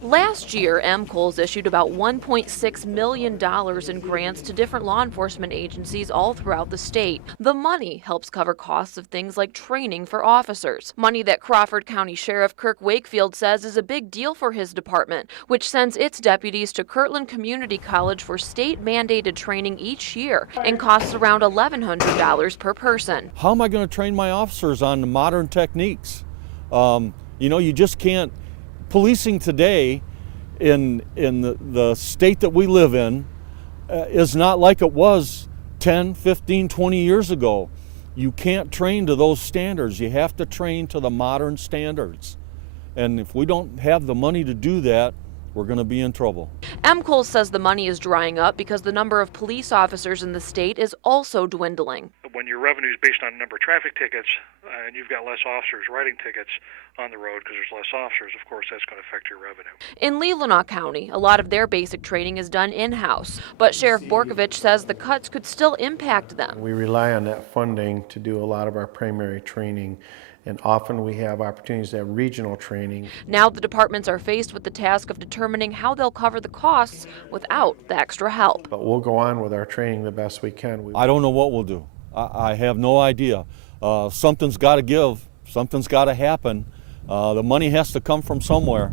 Last year, MCOLS issued about $1.6 million in grants to different law enforcement agencies all throughout the state. The money helps cover costs of things like training for officers. Money that Crawford County Sheriff Kirk Wakefield says is a big deal for his department, which sends its deputies to Kirtland Community College for state-mandated training each year and costs around $1,100 per person. How am I going to train my officers on the modern techniques? You just can't. Policing today in the state that we live in is not like it was 10, 15, 20 years ago. You can't train to those standards. You have to train to the modern standards. And if we don't have the money to do that, we're going to be in trouble. MCOLS says the money is drying up because the number of police officers in the state is also dwindling. When your revenue is based on the number of traffic tickets and you've got less officers writing tickets on the road because there's less officers, of course that's going to affect your revenue. In Leelanau County, a lot of their basic training is done in-house, but Sheriff Borkovich says the cuts could still impact them. We rely on that funding to do a lot of our primary training, and often we have opportunities to have regional training. Now the departments are faced with the task of determining how they'll cover the costs without the extra help. But we'll go on with our training the best we can. I don't know what we'll do. I have no idea. Something's got to give. Something's got to happen. The money has to come from somewhere.